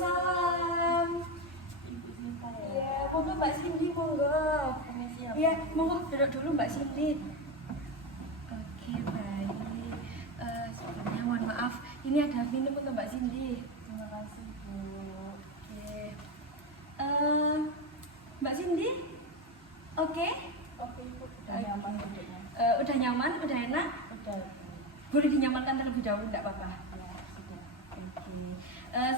Waalaikumsalam. Ibu Sinta ya. Iya, monggo Mbak Cindy, monggo. Permisi ya. Iya, monggo duduk dulu Mbak Cindy. Oke, baik. Sebelumnya mohon maaf, ini ada minum untuk Mbak Cindy. Terima kasih Bu. Oke. Mbak Cindy, oke? Oke Ibu, udah nyaman duduknya. Udah nyaman, udah enak? Udah Bu. Boleh dinyamankan terlebih dahulu, enggak apa-apa? Ya, sudah. Oke.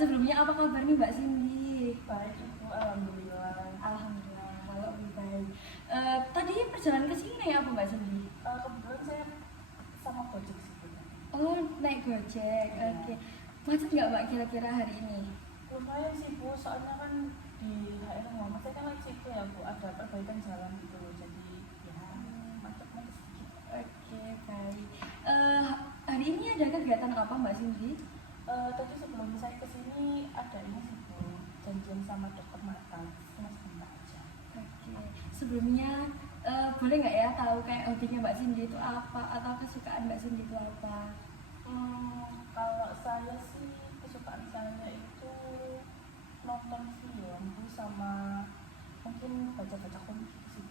Sebelumnya apa kabar nih Mbak Cindy? Baik Ibu, alhamdulillah. Alhamdulillah, kalau lebih baik. Tadi perjalanan ke sini naik apa Mbak Cindy? Kebetulan saya sama Gojek sih Bu. Oh, naik Gojek. Oke. Macet nggak Mbak kira-kira hari ini? Lumayan sih Bu, soalnya kan di daerah Muhammad saya kan lagi situ ya Bu, ada perbaikan jalan gitu loh, jadi ya macet-macet sedikit. Oke, baik. Hari ini ada kegiatan apa Mbak Cindy? Tadi sebelum saya kesini ada ini sih Bu, janjian sama dokter mata, cuma sebentar aja. Oke. Sebelumnya boleh nggak ya tahu kayak hobinya Mbak Cindy itu apa atau kesukaan Mbak Cindy itu apa? Kalau saya sih kesukaan saya itu nonton film Bu, sama mungkin baca-baca komik sih.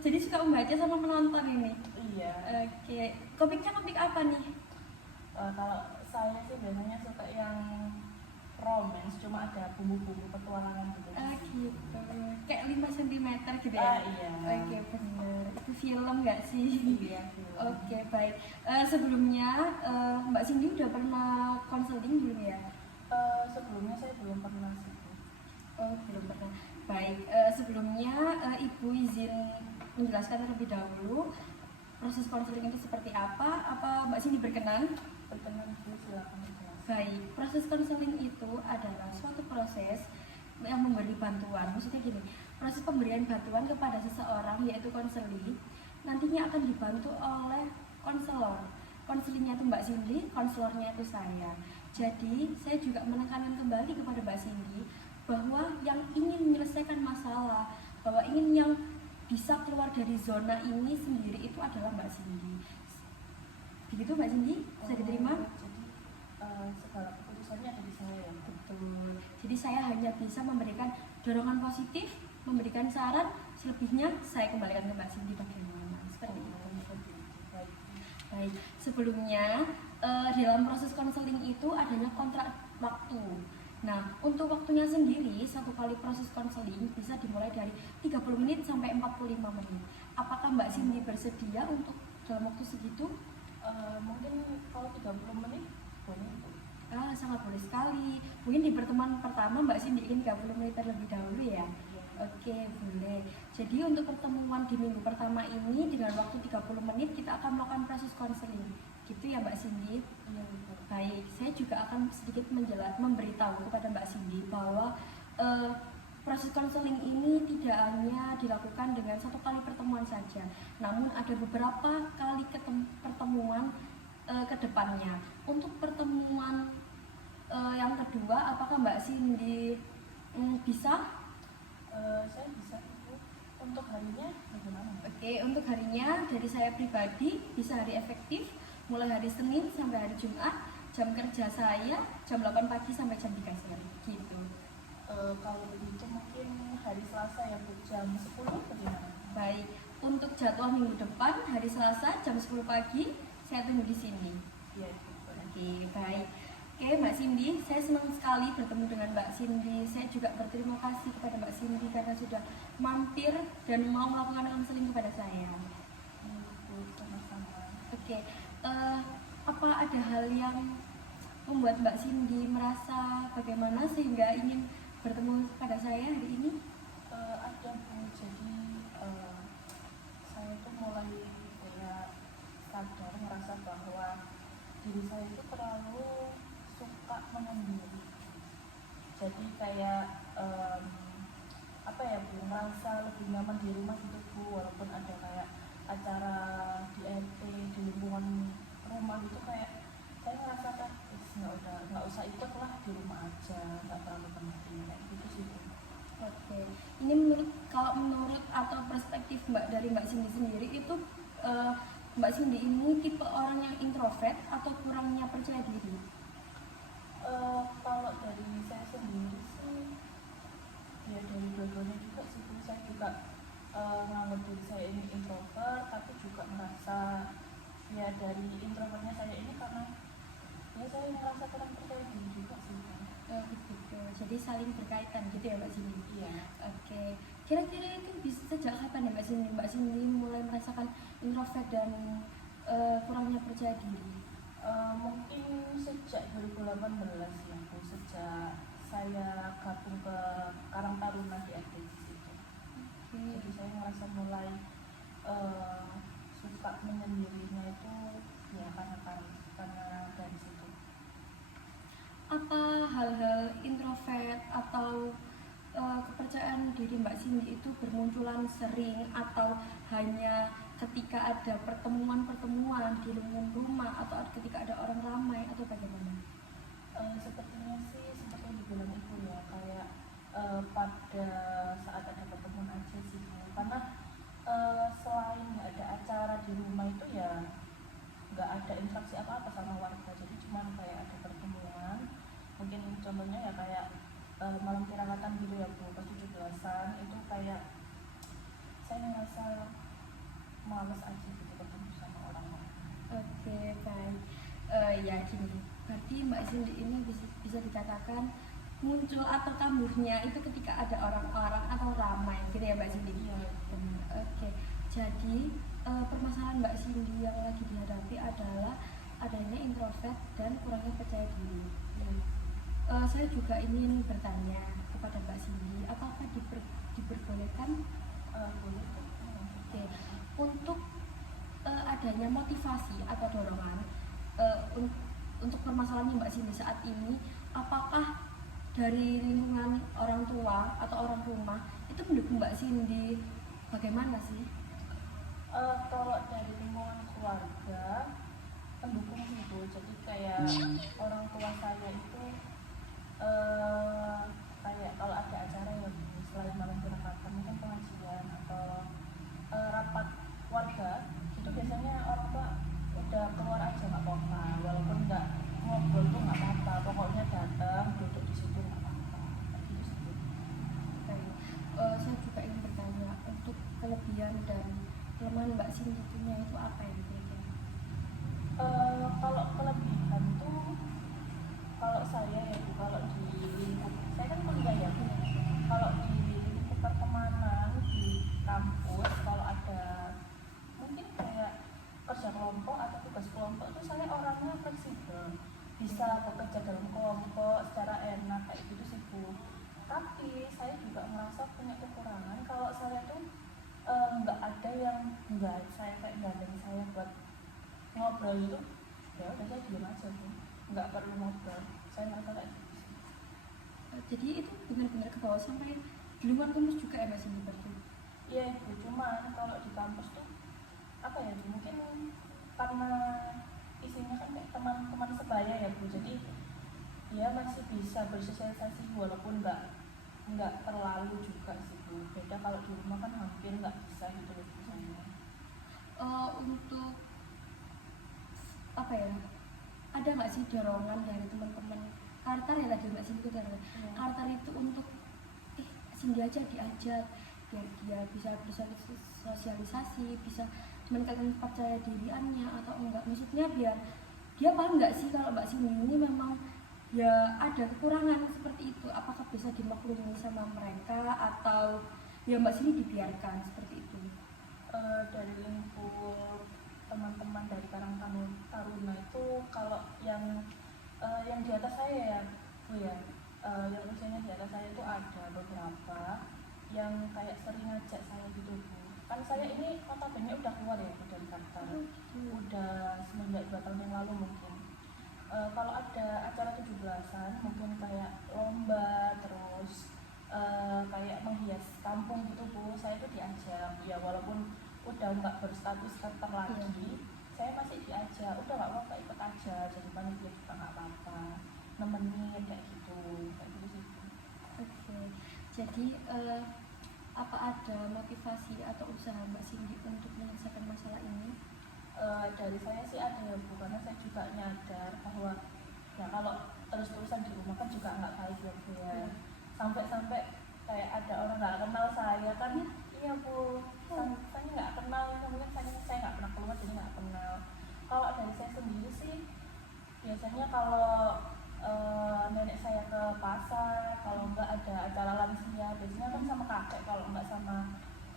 Jadi suka membaca sama menonton ini. Iya. Oke. Komiknya komik apa nih? Kalau saya sih biasanya suka yang romance, cuma ada bumbu-bumbu petualangan gitu. Gitu. Kayak 5 cm gitu ya? Iya. Oke, benar. Itu film nggak sih? Iya, film. Oke, baik. Sebelumnya Mbak Cindy udah pernah konseling belum ya? Sebelumnya saya belum pernah sih Bu. Oh, belum pernah. Baik. Sebelumnya Ibu izin menjelaskan terlebih dahulu proses konseling itu seperti apa? Apa Mbak Cindy berkenan? Berkenan Bu, silakan dijelaskan. Baik, proses konseling itu adalah suatu proses yang memberi bantuan. Maksudnya gini, proses pemberian bantuan kepada seseorang yaitu konseling nantinya akan dibantu oleh konselor. Konselingnya itu Mbak Cindy, konselornya itu saya. Jadi saya juga menekankan kembali kepada Mbak Cindy bahwa yang ingin menyelesaikan masalah, bahwa ingin yang bisa keluar dari zona ini sendiri itu adalah Mbak Cindy. Begitu Mbak Cindy, bisa diterima? Jadi segala keputusannya ada di saya ya. Betul. Jadi saya hanya bisa memberikan dorongan positif, memberikan saran, selebihnya saya kembalikan ke Mbak Cindy bagaimana. Seperti itu. Baik. Baik. Sebelumnya dalam proses konseling itu adanya kontrak waktu. Nah, untuk waktunya sendiri satu kali proses konseling bisa dimulai dari 30 menit sampai 45 menit. Apakah Mbak Cindy bersedia untuk dalam waktu segitu? Mungkin kalau 30 menit boleh Bu. Sangat boleh sekali. Mungkin di pertemuan pertama Mbak Cindy ingin 30 menit terlebih dahulu ya. Oke, boleh. Jadi untuk pertemuan di minggu pertama ini dengan waktu 30 menit kita akan melakukan proses konseling. Gitu ya Mbak Cindy? Iya Bu. Baik, saya juga akan sedikit memberitahu kepada Mbak Cindy bahwa proses konseling ini tidak hanya dilakukan dengan satu kali pertemuan saja, namun ada beberapa kali pertemuan ke depannya. Untuk pertemuan yang kedua, apakah Mbak Cindy bisa? Saya bisa Bu. Untuk harinya bagaimana? Oke, untuk harinya dari saya pribadi bisa hari efektif mulai hari Senin sampai hari Jumat. Jam kerja saya jam 8 pagi sampai jam 3 sore gitu. Kalau begitu mungkin hari Selasa ya Bu, jam 10 bagaimana? Baik, untuk jadwal minggu depan hari Selasa jam 10 pagi saya tunggu di sini. Iya Bu. Oke, baik. Oke Mbak Cindy, saya senang sekali bertemu dengan Mbak Cindy. Saya juga berterima kasih kepada Mbak Cindy karena sudah mampir dan mau melakukan konseling kepada saya. Bu, sama-sama. Oke, apa ada hal yang membuat Mbak Cindy merasa bagaimana sehingga ingin bertemu pada saya hari ini? Ada Bu, jadi saya tuh mulai kayak sadar merasa bahwa diri saya itu terlalu suka menyendiri. Jadi kayak apa ya Bu, merasa lebih nyaman di rumah gitu Bu, walaupun ada kayak acara di RT di lingkungan rumah gitu, kayak saya ngerasa kan nggak usah ikut lah, di rumah aja, nggak terlalu penting kayak gitu sih Bu. Oke, ini kalau menurut atau perspektif dari Mbak Cindy sendiri itu Mbak Cindy ini tipe orang yang introvert atau kurangnya percaya diri? Kalau dari saya sendiri ngerasa kurang percaya diri juga sih kan. Gitu. Jadi saling berkaitan gitu ya Mbak Cindy. Iya. Oke. Kira-kira itu bisa sejak kapan ya Mbak Cindy? Mbak Cindy mulai merasakan introvert dan kurangnya percaya diri. Mungkin sejak 2018 ya Bu, sejak saya gabung ke Karang Taruna di FDGs itu. Jadi saya ngerasa mulai suka menyendirinya itu ya karena dari situ. Apa hal-hal introvert atau kepercayaan diri Mbak Cindy itu bermunculan sering atau hanya ketika ada pertemuan-pertemuan di lingkungan rumah atau ketika ada orang ramai atau bagaimana? Sepertinya sih seperti yang dibilang itu ya, kayak pada saat ada pertemuan aja sih Bu. Karena selain nggak ada acara di rumah itu ya nggak ada interaksi apa-apa sama warga, jadi cuma kayak ada pertemuan, mungkin contohnya ya kayak malam tirakatan gitu ya Bu, pas 17-an itu kayak saya ngerasa males aja gitu ketemu sama orang-orang. Oke, baik. Ya gini, berarti Mbak Cindy ini bisa dikatakan muncul atau kambuhnya itu ketika ada orang-orang atau ramai gitu ya Mbak Cindy? Iya. Oke, jadi permasalahan Mbak Cindy yang lagi dihadapi adalah adanya introvert dan kurangnya percaya diri. Saya juga ingin bertanya kepada Mbak Cindy, apakah diperbolehkan Boleh. Oke, untuk adanya motivasi atau dorongan untuk permasalahan Mbak Cindy saat ini, apakah dari lingkungan orang tua atau orang rumah itu mendukung Mbak Cindy bagaimana sih? Kalau dari lingkungan keluarga pendukung sih Bu, jadi kayak orang tua saya itu kayak kalau ada acara ya Bu, selain malam tirakatan mungkin pengajian atau rapat warga itu biasanya orang tua udah keluar aja nggak apa-apa, walaupun nggak ngobrol tuh nggak apa-apa, pokoknya datang duduk di situ nggak apa-apa gitu sih Bu. Saya juga ingin bertanya untuk kelebihan dan kelemahan Mbak Cindy punya itu apa ya kira-kira? Kalau kelebihan tuh kalau saya ya Bu, kalau di lingkup saya kan kuliah ya Bu, kalau di lingkup pertemanan di kampus kalau ada mungkin kayak kerja kelompok atau tugas kelompok itu saya orangnya fleksibel, bisa bekerja dalam kelompok secara enak kayak gitu sih Bu. Tapi saya juga merasa punya kekurangan kalau saya tuh nggak ada yang nggak saya kayak gandeng saya buat ngobrol itu, ya udah saya diam aja Bu, nggak perlu ngobrol, saya merasa kayak gitu sih. Jadi itu benar-benar ke bawah sampai di luar kampus juga ya Mbak Cindy berarti? Iya Bu, cuman kalau di kampus tuh apa ya Bu, mungkin karena isinya kan kayak teman-teman sebaya ya Bu, jadi dia masih bisa bersosialisasi walaupun nggak terlalu juga sih Bu. Beda kalau di rumah kan hampir nggak bisa gitu loh Bu saya. Untuk apa ya, ada nggak sih dorongan dari teman-teman Kartar ya tadi Mbak Cindy itu Kartar itu untuk Cindy aja diajak biar dia bisa bersosialisasi, bisa meningkatkan percaya diriannya atau enggak, maksudnya biar dia paham nggak sih kalau Mbak Cindy ini memang ya ada kekurangan seperti itu, apakah bisa dimaklumi sama mereka atau ya Mbak Cindy dibiarkan seperti itu? Dari lingkup teman-teman dari Karang Taruna itu kalau yang di atas saya ya Bu ya, yang usianya di atas saya itu ada beberapa yang kayak sering ngajak saya gitu Bu. Kan saya ini notabene udah keluar ya Bu dari Kartar, udah semenjak 2 tahun yang lalu mungkin. Kalau ada acara 17-an mungkin kayak lomba terus kayak menghias kampung gitu Bu, saya tuh diajak ya, walaupun udah nggak berstatus Kartar lagi, saya masih diajak, udah nggak apa-apa ikut aja, jadi panitia juga nggak apa-apa, nemenin kayak gitu sih. Oke, jadi apa ada motivasi atau usaha Mbak Cindy untuk menyelesaikan masalah ini? Dari saya sih ada ya Bu, karena saya juga nyadar bahwa ya kalau terus-terusan di rumah kan juga nggak baik ya Bu ya. Sampai-sampai kayak ada orang nggak kenal saya kan, iya Bu, saya nggak kenal, mungkin saya nggak pernah keluar jadi nggak kenal. Kalau dari saya sendiri sih Biasanya kalau nenek saya ke pasar, kalau enggak ada acara lansia, biasanya kan sama kakek, kalau enggak sama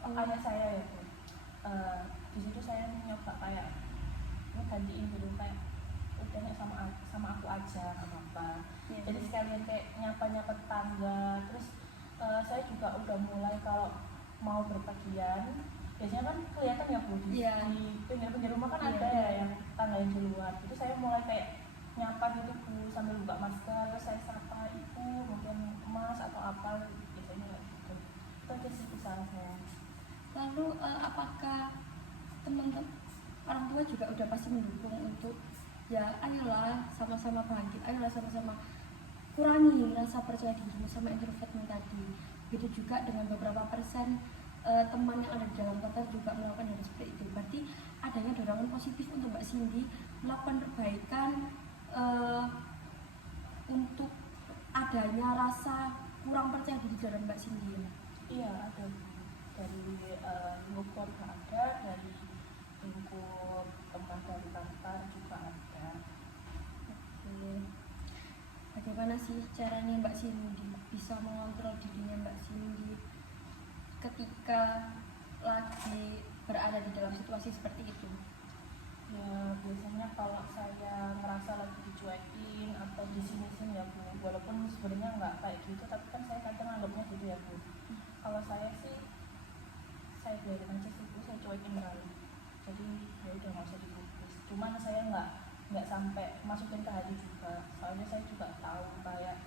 ayah saya ya Bu. Di situ saya nyoba kayak ngegantiin dulu kayak udah nek sama aku aja nggak apa-apa. Iya. Jadi sekalian kayak nyapa-nyapa tetangga. Terus saya juga udah mulai kalau mau berpergian, biasanya kan kelihatan ya Bu di, Iya. di pinggir-pinggir rumah kan Iya. ada ya yang tangga yang di luar. Itu saya mulai kayak nyapa gitu Bu sambil buka masker, terus saya sapa ibu, mungkin mas atau apa, biasanya kayak gitu. Itu aja sih usaha saya. Lalu apakah teman-teman orang tua juga udah pasti mendukung untuk ya ayolah sama-sama bangkit, ayolah sama-sama kurangi rasa percaya dirimu sama introvertmu tadi. Begitu juga dengan beberapa persen teman yang ada di dalam kota juga melakukan hal seperti itu. Berarti adanya dorongan positif untuk Mbak Cindy melakukan perbaikan untuk adanya rasa kurang percaya diri dalam Mbak Cindy. Iya ada Bu. Dari lingkup keluarga ada, dari lingkup teman dari kantor juga ada. Oke. Bagaimana sih caranya Mbak Cindy bisa mengontrol dirinya Mbak Cindy ketika lagi berada di dalam situasi seperti itu? Ya biasanya kalau saya ngerasa lagi dicuekin atau disini-sini ya Bu, walaupun sebenarnya nggak kayak gitu, tapi kan saya kadang anggapnya gitu ya Bu. Kalau saya sih, saya biarin aja sih Bu, saya cuekin kali. Jadi ya udah nggak usah dikukus. Cuman saya nggak sampai masukin ke hati juga. Soalnya saya juga tahu kayak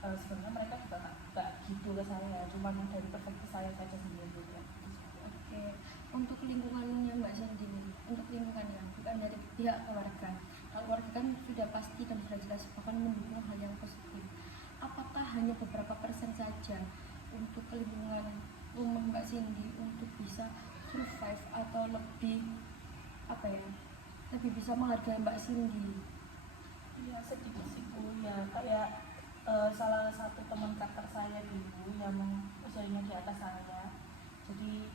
sebenarnya mereka juga nggak gitu ke saya, cuman dari perspektif saya saja sendiri gitu ya. Oke, untuk lingkungannya Mbak Cindy, untuk lingkungannya bukan dari pihak keluarga. Kalau keluarga kan sudah pasti dan sudah jelas bahkan mendukung hal yang positif. Apakah hanya beberapa persen saja untuk lingkungan rumah Mbak Cindy untuk bisa survive atau lebih apa ya, lebih bisa menghargai Mbak Cindy? Iya sedikit sih Bu, ya kayak salah satu teman kantor saya dulu yang usianya di atas saya. Jadi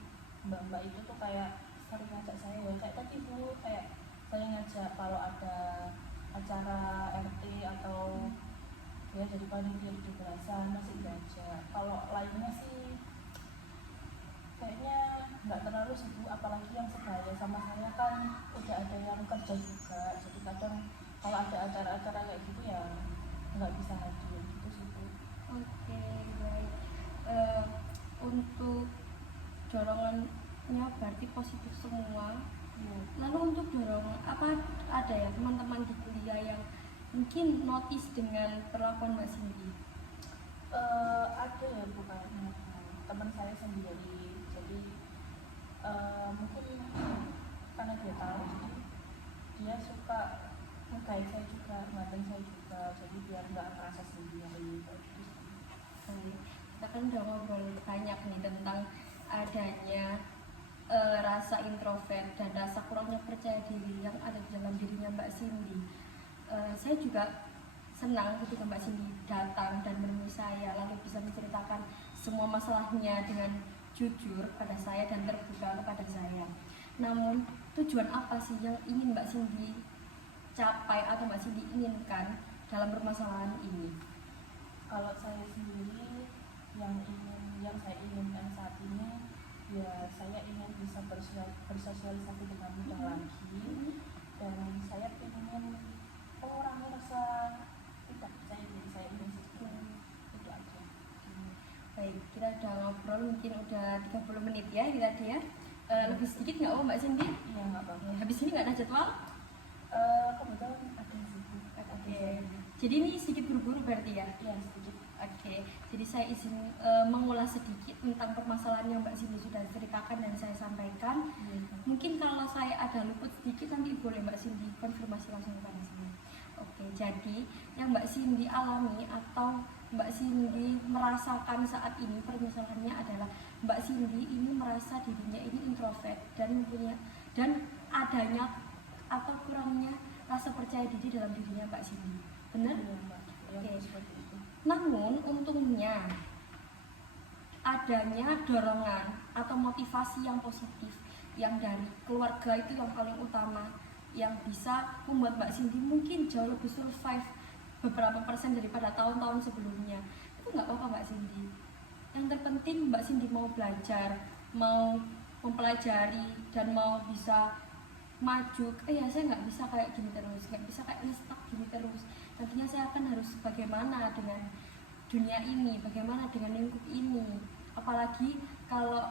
mbak-mbak itu tuh kayak sering ngajak saya ya kayak tadi Bu, kayak saya ngajak kalau ada acara RT atau ya jadi panitia 17-an masih diajak. Kalau lainnya sih kayaknya nggak terlalu sih Bu, apalagi yang sebaya sama saya kan udah ada yang kerja juga, jadi kadang kalau ada acara-acara kayak gitu ya nggak bisa hadir gitu sih Bu. Oke, baik. Untuk dorongannya berarti positif semua. Ya. Lalu untuk dorongan apa ada ya teman-teman di kuliah yang mungkin notice dengan perlakuan Mbak Cindy? Ada ya Bu kayaknya teman saya sendiri, jadi mungkin karena dia tahu jadi dia suka nge-guide saya juga, ngatain saya juga, jadi biar nggak merasa sendiri gitu sih. Kita kan udah ngobrol banyak nih tentang adanya rasa introvert dan rasa kurangnya percaya diri yang ada di dalam dirinya Mbak Cindy. Saya juga senang ketika Mbak Cindy datang dan menemui saya lalu bisa menceritakan semua masalahnya dengan jujur pada saya dan terbuka kepada saya. Namun tujuan apa sih yang ingin Mbak Cindy capai atau Mbak Cindy inginkan dalam permasalahan ini? Kalau saya sendiri yang saya inginkan saat ini ya saya ingin bisa bersosialisasi dengan mudah lagi, dan saya ingin mengurangi rasa tidak percaya diri saya ini itu aja. Baik, kita udah ngobrol mungkin udah 30 menit ya kita dia. Lebih sedikit nggak Mbak Cindy? Iya nggak apa-apa. Habis ini nggak ada jadwal? Kebetulan ada sih Bu. Oke. Jadi ini sedikit buru-buru berarti ya? Iya sedikit. Oke, jadi saya izin mengulas sedikit tentang permasalahan yang Mbak Cindy sudah ceritakan dan saya sampaikan. Mungkin kalau saya ada luput sedikit nanti boleh Mbak Cindy konfirmasi langsung kepada saya. Oke, jadi yang Mbak Cindy alami atau Mbak Cindy merasakan saat ini permasalahannya adalah Mbak Cindy ini merasa dirinya ini introvert dan adanya atau kurangnya rasa percaya diri dalam dirinya Mbak Cindy. Benar? Iya Mbak. Ya, Oke. seperti itu. Namun untungnya adanya dorongan atau motivasi yang positif yang dari keluarga itu yang paling utama, yang bisa membuat Mbak Cindy mungkin jauh lebih survive beberapa persen daripada tahun-tahun sebelumnya. Itu nggak apa-apa Mbak Cindy. Yang terpenting Mbak Cindy mau belajar, mau mempelajari, dan mau bisa maju. Ya saya nggak bisa kayak gini terus, nggak bisa kayak stuck gini terus. Nantinya saya akan harus bagaimana dengan dunia ini, bagaimana dengan lingkup ini. Apalagi kalau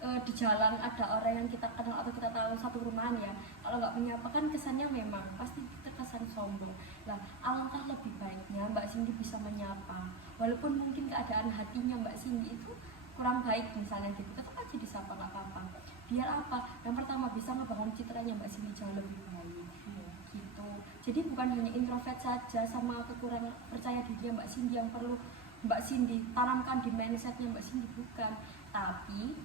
di jalan ada orang yang kita kenal atau kita tahu satu rumahan ya, kalau nggak menyapa kan kesannya memang pasti terkesan sombong. Nah, alangkah lebih baiknya Mbak Cindy bisa menyapa, walaupun mungkin keadaan hatinya Mbak Cindy itu kurang baik misalnya gitu, tetap aja disapa, nggak apa-apa. Biar apa? Yang pertama bisa ngebangun citranya Mbak Cindy jauh lebih baik gitu. Jadi bukan hanya introvert saja sama kekurangan percaya dirinya Mbak Cindy yang perlu Mbak Cindy tanamkan di mindsetnya Mbak Cindy, bukan, tapi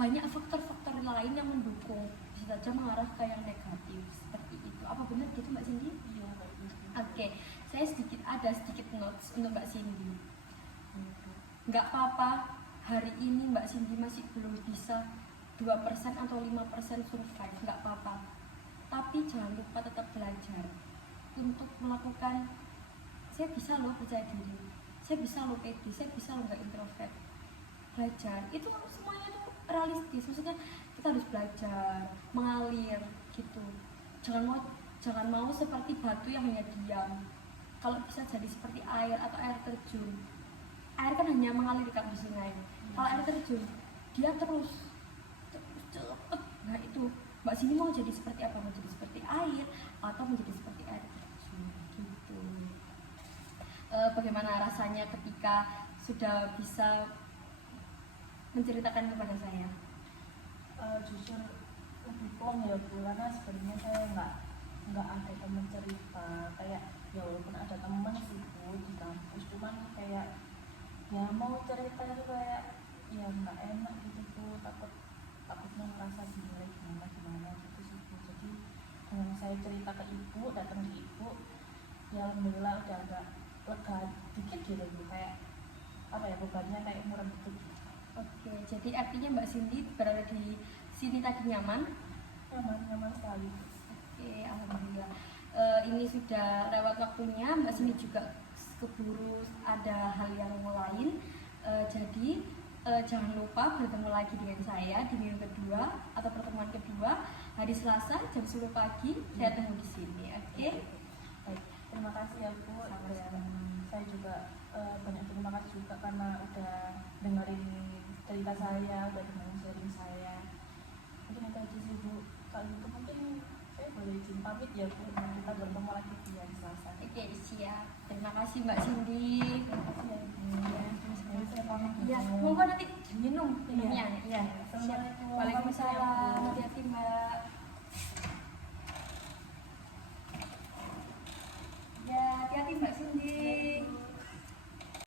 banyak faktor-faktor lain yang mendukung, bisa saja mengarah ke yang negatif seperti itu. Apa benar gitu Mbak Cindy? Iya kayak gitu. Oke, saya ada sedikit notes untuk Mbak Cindy. Nggak apa-apa hari ini Mbak Cindy masih belum bisa 2% atau 5% survive, nggak apa-apa. Tapi jangan lupa tetap belajar untuk melakukan, saya bisa loh percaya diri, saya bisa loh pede, saya bisa loh nggak introvert. Belajar itu semuanya tuh realistis, maksudnya kita harus belajar mengalir gitu. Jangan mau seperti batu yang hanya diam. Kalau bisa jadi seperti air atau air terjun. Air kan hanya mengalir di kaki sungai. Kalau air terjun dia terus cepet. Nah itu Mbak Cindy mau jadi seperti apa? Mau jadi seperti air atau menjadi seperti air terjun gitu. Bagaimana rasanya ketika sudah bisa menceritakan kepada saya? Jujur lebih plong ya Bu, karena sebenarnya saya nggak ada teman cerita. Kayak ya walaupun ada teman sih Bu di kampus, cuman kayak ya mau cerita itu kayak ya nggak enak gitu Bu, takutnya merasa dinilai gimana gitu sih Bu. Jadi dengan saya cerita ke Ibu, datang di Ibu, ya alhamdulillah udah agak lega dikit gitu Bu, kayak apa ya, bebannya kayak murah gitu. Oke, jadi artinya Mbak Cindy berada di sini tadi nyaman? Nyaman sekali. Oke, alhamdulillah. Ini sudah lewat waktunya, Mbak Cindy juga keburu ada hal yang lain. Jadi jangan lupa bertemu lagi dengan saya di minggu kedua atau pertemuan kedua hari Selasa jam 10 pagi. Saya tunggu di sini. Oke. Baik, terima kasih ya Bu. Saya juga banyak terima kasih juga karena udah dengerin cerita saya, udah dengerin sharing saya. Mungkin itu aja sih Bu. Kalau gitu mungkin saya boleh izin pamit ya Bu. Kita bertemu lagi di hari Selasa. Oke, siap. Terima kasih Mbak Cindy. Terima kasih ya Bu. Saya pamit. Ya, monggo nanti minum minumnya. Iya. Siap. Assalamualaikum. Waalaikumsalam. Hati-hati.